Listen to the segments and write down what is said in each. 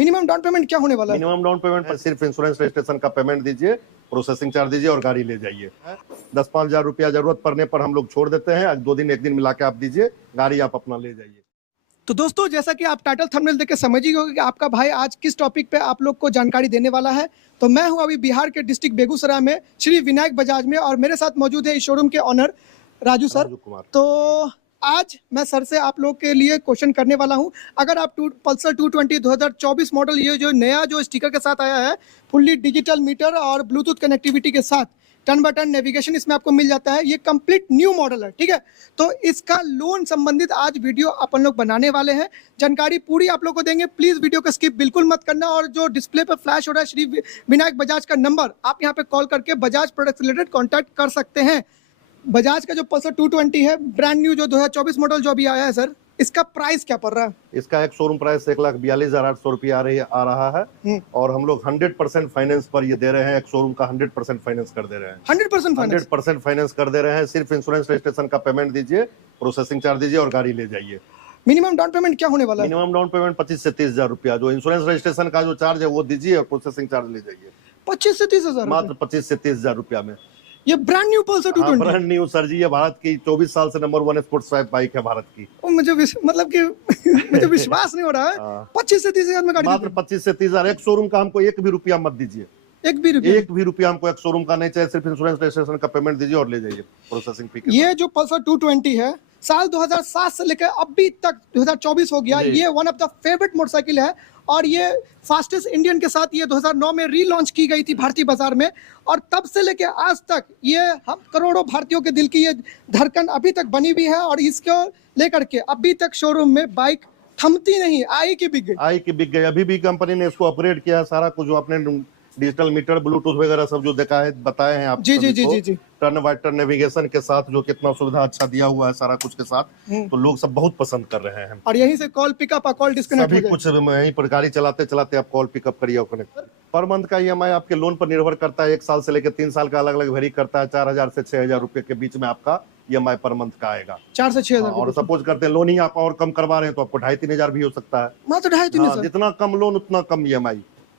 Minimum down payment क्या होने वाला है? मिनिमम डाउन पेमेंट पर सिर्फ इंश्योरेंस रजिस्ट्रेशन का पेमेंट दीजिए, प्रोसेसिंग चार्ज दीजिए और गाड़ी ले जाइए। 10-5 हजार रुपया जरूरत पड़ने पर हम लोग छोड़ देते हैं, 2 दिन 1 दिन मिला के आप दीजिए, गाड़ी आप अपना ले जाइए। तो दोस्तों, जैसा कि आप टाइटल थंबनेल देख के समझ ही होंगे कि आपका भाई आज किस टॉपिक पे आप लोग को जानकारी देने वाला है। तो मैं हूं अभी बिहार के डिस्ट्रिक्ट बेगूसराय में श्री विनायक बजाज में, और मेरे साथ मौजूद है इस शोरूम के ऑनर राजू सर। राजू कुमार। तो आज मैं सर से आप लोग के लिए क्वेश्चन करने वाला हूं। अगर आप पल्सर 220 2024 मॉडल, ये जो नया जो स्टिकर के साथ आया है, फुल्ली डिजिटल मीटर और ब्लूटूथ कनेक्टिविटी के साथ, टर्न बाय टर्न नेविगेशन इसमें आपको मिल जाता है। ये कंप्लीट न्यू मॉडल है, ठीक है। तो इसका लोन संबंधित आज वीडियो अपन लोग बनाने वाले हैं, जानकारी पूरी आप लोग को देंगे। प्लीज वीडियो को स्किप बिल्कुल मत करना। और जो डिस्प्ले पर फ्लैश हो रहा है श्री विनायक बजाज का नंबर, आप यहाँ पे कॉल करके बजाज प्रोडक्ट रिलेटेड कॉन्टैक्ट कर सकते हैं। बजाज का जो पल्सर 220 है, ब्रांड न्यू जो 2024 मॉडल जो अभी आया है सर, इसका प्राइस क्या पड़ रहा है? इसका एक शोरूम प्राइस 1,42,800 रुपया आ रहा है, और हम लोग 100% फाइनेंस पर ये दे रहे हैं। एक शोरूम का 100% फाइनेंस कर दे रहे हैं। 100% फाइनेंस कर दे रहे हैं। सिर्फ इंश्योरेंस रजिस्ट्रेशन का पेमेंट दीजिए, प्रोसेसिंग चार्ज दीजिए और गाड़ी ले जाइए। मिनिमम डाउन पेमेंट क्या होने वाला है? मिनिमम डाउन पेमेंट 25 से 30 हजार रुपया, जो इंश्योरेंस रजिस्ट्रेशन का जो चार्ज है वो दीजिए और प्रोसेसिंग चार्ज ले जाइए। 25 से 30 हजार, मात्र 25 से 30 हजार रुपया में। ये brand new Pulsar 220? Brand new sir जी, ये भारत की 24 साल से नंबर 1 स्पोर्ट्स बाइक है भारत की। मुझे मतलब कि मुझे विश्वास नहीं हो रहा है। 25 से 30 हजार में गाड़ी, मात्र 25 से 30 हजार। एक शोरूम का हमको 1 भी रुपया मत दीजिए। 1 भी रुपया हमको एक शोरूम का नहीं चाहिए। सिर्फ इंश्योरेंस रजिस्ट्रेशन का पेमेंट दीजिए और ले जाइए प्रोसेसिंग फी। ये जो पल्सर 220 है, साल 2007 से लेकर अभी तक 2024 हो गया, ये one of the favourite motorcycle है। और ये फास्टेस्ट इंडियन के साथ ये 2009 में रीलॉन्च की गई थी भारतीय बाजार में, और तब से लेकर आज तक ये हम करोड़ों भारतीयों के दिल की ये धड़कन अभी तक बनी हुई है। और इसको लेकर के अभी तक शोरूम में बाइक थमती नहीं, आई की बिक गई। अभी भी कंपनी ने इसको अपग्रेड किया, सारा कुछ जो आपने डिजिटल मीटर, ब्लूटूथ वगैरह सब जो देखा है, बताए हैं आप। जी। टर्न बाय टर्न नेविगेशन के साथ जो कितना सुविधा अच्छा दिया हुआ है, सारा कुछ के साथ, तो लोग सब बहुत पसंद कर रहे हैं। और यहीं से कॉल पिकअप और कॉल डिस्कनेक्ट, सभी कुछ यहीं पर गाड़ी चलाते चलाते आप कॉल पिकअप करिए और कनेक्ट। पर मंथ का EMI आपके लोन पर निर्भर करता है। 1 साल से लेकर 3 साल का अलग अलग वेरी करता है। 4,000 से 6,000 रुपए के बीच में आपका EMI पर मंथ का आएगा। 4 से 6 हजार। और सपोज करते हैं लोन ही आप और कम करवा रहे हैं तो आपको 2,500-3 हजार भी हो सकता है। मात्र 2,500। जितना कम लोन उतना कम EMI।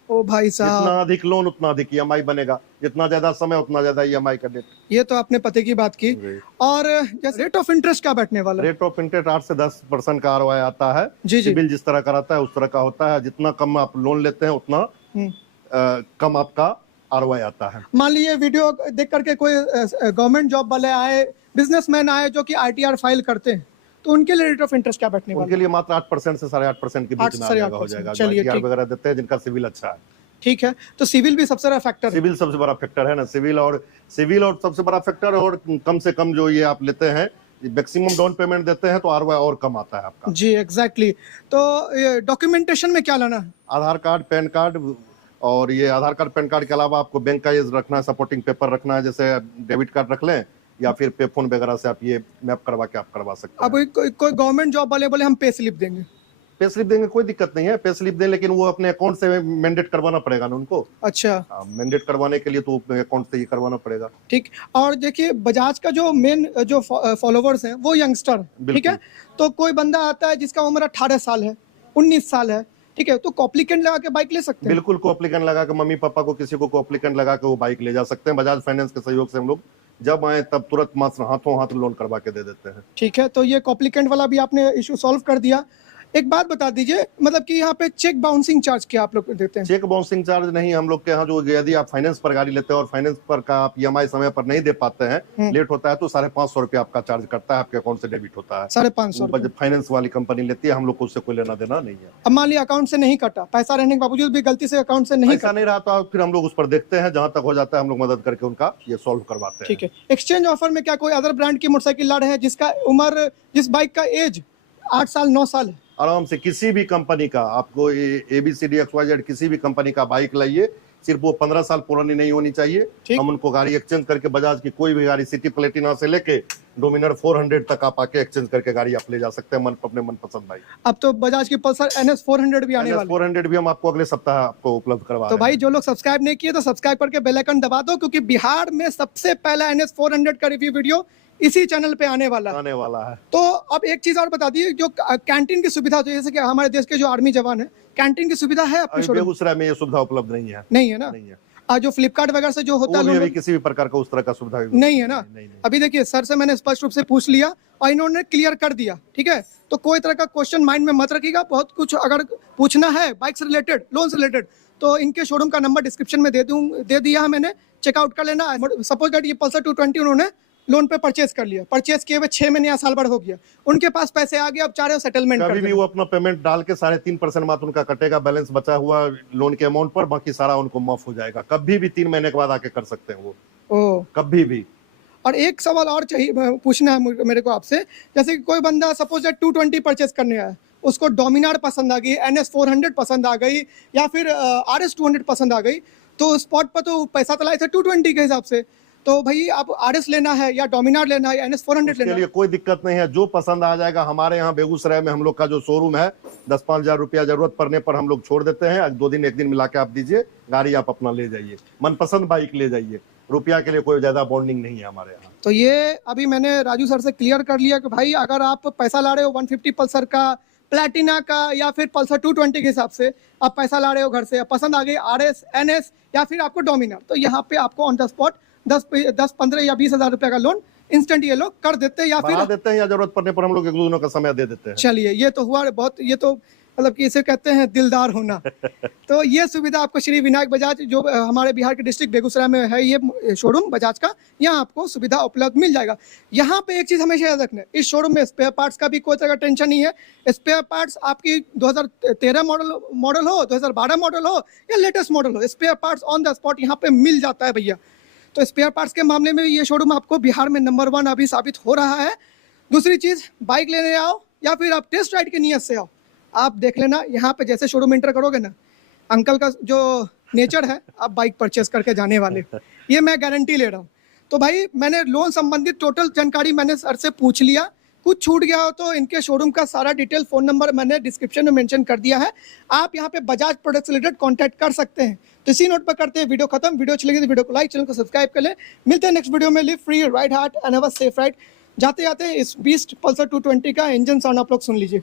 ओ भाई साहब, जितना अधिक लोन उतना अधिक EMI बनेगा। जितना ज्यादा समय उतना ज्यादा EMI का डेट। ये तो आपने पते की बात की। और जैसे रेट ऑफ इंटरेस्ट क्या बैठने वाला है? रेट ऑफ इंटरेस्ट 8 से 10% का ROI आता है। जी। सिबिल जिस तरह का रहता है उस तरह का होता है। जितना कम आप लोन लेते हैं उतना कम आपका ROI आता है। मान लीजिए वीडियो देख करके कोई गवर्नमेंट जॉब वाले आए, बिजनेसमैन आए जो कि ITR फाइल करते हैं, तो उनके लिए रेट ऑफ इंटरेस्ट क्या बैठने वाला है? उनके लिए मात्र 8% से 8.5% के बीच में हो जाएगा। चलिए, ITR वगैरह देते हैं जिनका सिविल अच्छा है। ठीक है। तो सिविल भी सबसे बड़ा फैक्टर है? सिविल सबसे बड़ा फैक्टर है ना। सिविल और सबसे बड़ा फैक्टर। और कम से कम जो ये आप लेते हैं, मैक्सिमम डाउन पेमेंट देते हैं, तो ROI और कम आता है आपका। जी एग्जैक्टली। तो डॉक्यूमेंटेशन में क्या लाना है? आधार कार्ड, पैन कार्ड। और ये आधार कार्ड, पैन कार्ड के अलावा आपको बैंक का ये रखना है, सपोर्टिंग पेपर रखना है। जैसे डेबिट कार्ड रख लें, या फिर पे फोन वगैरह से आप ये मैप करवा के आप करवा सकते हैं। अब कोई गवर्नमेंट जॉब वाले बोले हम पे स्लिप देंगे, पे स्लिप देंगे, कोई दिक्कत नहीं है। पे स्लिप दें, लेकिन वो अपने अकाउंट से मैंडेट करवाना पड़ेगा ना उनको। अच्छा। मैंडेट करवाने के लिए तो अकाउंट से ही करवाना पड़ेगा। ठीक। और देखिए, बजाज का जो मेन जो फॉलोवर्स हैं वो यंगस्टर, ठीक है। तो कोई बंदा आता है जिसका उम्र 18 साल है, 19 साल है, ठीक है, तो कॉप्लिकेंट लगा के बाइक ले सकते हैं? बिल्कुल, कॉप्लिकेंट लगा के मम्मी पापा को, किसी को कॉप्लिकेंट लगा के वो बाइक ले जा सकते हैं। बजाज फाइनेंस के सहयोग से हम लोग जब आए तब तुरंत मात्र हाथों हाथ लोन करवा के दे देते हैं। ठीक है। तो ये कॉप्लिकेंट वाला भी आपने इशू सॉल्व कर दिया। एक बात बता दीजिए, मतलब कि यहाँ पे चेक बाउंसिंग चार्ज क्या आप लोग देते हैं? चेक बाउंसिंग चार्ज नहीं हम लोग के यहाँ। जो यदि आप फाइनेंस पर गाड़ी लेते हैं और फाइनेंस पर का आप EMI समय पर नहीं दे पाते हैं, लेट होता है, तो 550 रुपया आपका चार्ज करता है, आपके अकाउंट से डेबिट होता है। 550 फाइनेंस वाली कंपनी लेती है, हम लोग को उससे कोई लेना देना नहीं है। अब मान लिया अकाउंट से नहीं कटा, पैसा रहने के बावजूद भी गलती से अकाउंट से नहीं नहीं रहा, तो फिर हम लोग उस पर देखते हैं, जहां तक हो जाता है हम लोग मदद करके उनका ये सॉल्व करवाते हैं। ठीक है। एक्सचेंज ऑफर में क्या कोई अदर ब्रांड की मोटरसाइकिल ला रहे हैं जिसका उम्र, जिस बाइक का एज 8 साल 9 साल है? आराम से किसी भी कंपनी का आपको ABCD XYZ किसी भी कंपनी का बाइक लाइए, सिर्फ वो 15 साल पुरानी नहीं होनी चाहिए। हम उनको गाड़ी एक्सचेंज करके, बजाज की कोई भी गाड़ी, सिटी प्लेटिना से लेके डोमिनर 400 तक आप आके एक्सचेंज करके गाड़ी आप ले जा सकते हैं अपने मनपसंद बाइक। अब तो बजाज की पल्सर NS 400 भी आने वाली है। 400 भी हम आपको अगले सप्ताह आपको उपलब्ध करवा रहे हैं। तो भाई, जो लोग सब्सक्राइब नहीं किए तो सब्सक्राइब करके बेल आइकन दबा दो, क्योंकि बिहार में सबसे पहला NS 400 का रिव्यू वीडियो इसी चैनल पे आने वाला है। आने वाला है। तो अब एक चीज और बता दिए, जो कैंटीन की सुविधा, तो जैसे कि हमारे देश के जो आर्मी जवान है, कैंटीन की सुविधा है आपके अभी शोरूम? बेगूसराय में ये सुविधा उपलब्ध नहीं है। नहीं है ना? नहीं है। जो फ्लिपकार्ट वगैरह से जो होता वो भी है अभी किसी भी प्रकार का उस तरह का सुविधा नहीं है ना? नहीं। अभी देखिए सर से मैंने स्पष्ट रूप से पूछ लिया और इन्होंने क्लियर कर दिया, ठीक है? तो कोई तरह का क्वेश्चन माइंड में मत रखिएगा। बहुत कुछ अगर पूछना है बाइक से रिलेटेड, लोन से रिलेटेड, तो इनके शोरूम का नंबर डिस्क्रिप्शन में दे दिया है मैंने, चेकआउट कर लेना। सपोज दैट ये पल्सर 220 उन्होंने लोन पे परचेज कर लिया, परचेज किए हुए 6 महीने या साल भर हो गया, उनके पास पैसे आ गए, अब चाह रहे हो सेटलमेंट कर कभी भी वो अपना पेमेंट डाल के 3.5% मात्र उनका कटेगा, बैलेंस बचा हुआ लोन के अमाउंट पर, बाकी सारा उनको माफ हो जाएगा। कभी भी 3 महीने के बाद आके कर सकते हैं वो। ओ, कभी भी। और एक सवाल और चाहिए पूछना है मेरे को आपसे, जैसे कि कोई बंदा सपोज दैट 220 परचेज करने आया, उसको डोमिनार पसंद आ गई, NS 400 पसंद आ गई, या फिर RS 200 पसंद आ गई, तो स्पॉट पर तो पैसा तो लाए थे 220 के हिसाब से, तो भाई आप RS लेना है या डोमिनार लेना है या NS 400 लेना के है? लिए कोई दिक्कत नहीं है, जो पसंद आ जाएगा। हमारे यहाँ बेगूसराय में हम लोग का जो शोरूम है, 10-5 हजार रुपया जरूरत पड़ने पर हम लोग छोड़ देते हैं। 2 दिन 1 दिन मिला के आप दीजिए, गाड़ी आप अपना ले जाइए, मनपसंद बाइक ले जाइए। रुपया के लिए कोई ज्यादा बॉन्डिंग नहीं है हमारे यहाँ। तो ये अभी मैंने राजू सर से क्लियर कर लिया कि भाई अगर आप पैसा ला रहे हो 150 पल्सर का, प्लेटिना का, या फिर पल्सर 220 के हिसाब से आप पैसा ला रहे हो घर से, पसंद आ गई RS, NS या फिर आपको डोमिनार, तो यहाँ पे आपको ऑन द स्पॉट 10-15 या 20 हजार रुपए का लोन इंस्टेंट ये लोग कर देते हैं, या बढ़ा फिर देते हैं, या जरूरत पड़ने पर हम लोग 1-2 दिनों का समय दे देते हैं। चलिए ये तो हुआ बहुत, ये तो मतलब कि इसे कहते हैं दिलदार होना। तो ये सुविधा आपको श्री विनायक बजाज, जो हमारे बिहार के डिस्ट्रिक्ट बेगूसराय में है ये शोरूम बजाज का, यहाँ आपको सुविधा उपलब्ध मिल जाएगा। यहाँ पे एक चीज़ हमेशा याद रखना, इस शोरूम में स्पेयर पार्ट्स का भी कोई तरह का टेंशन नहीं है। स्पेयर पार्ट्स आपकी 2013 मॉडल हो, 2012 मॉडल हो या लेटेस्ट मॉडल हो, spare parts on the spot यहाँ पे मिल जाता है भैया। तो स्पेयर पार्ट्स के मामले में ये शोरूम आपको बिहार में नंबर 1 अभी साबित हो रहा है। दूसरी चीज़, बाइक लेने आओ या फिर आप टेस्ट राइड की नीयत से आओ, आप देख लेना यहाँ पे जैसे शोरूम एंटर करोगे ना, अंकल का जो नेचर है, आप बाइक परचेस करके जाने वाले, ये मैं गारंटी ले रहा हूँ। तो भाई मैंने लोन संबंधित टोटल जानकारी मैंने सर से पूछ लिया, कुछ छूट गया हो तो इनके शोरूम का सारा डिटेल, फ़ोन नंबर मैंने डिस्क्रिप्शन में मेंशन कर दिया है, आप यहाँ पे बजाज प्रोडक्ट्स रिलेटेड कॉन्टैक्ट कर सकते हैं। तो इसी नोट पर करते हैं वीडियो खत्म। वीडियो अच्छी लगी तो वीडियो को लाइक, चैनल को सब्सक्राइब कर ले। मिलते हैं नेक्स्ट वीडियो में। Live free, ride heart and have a safe ride. जाते जाते इस बीस्ट पल्सर 220 का इंजन साउंड आप लोग सुन लीजिए।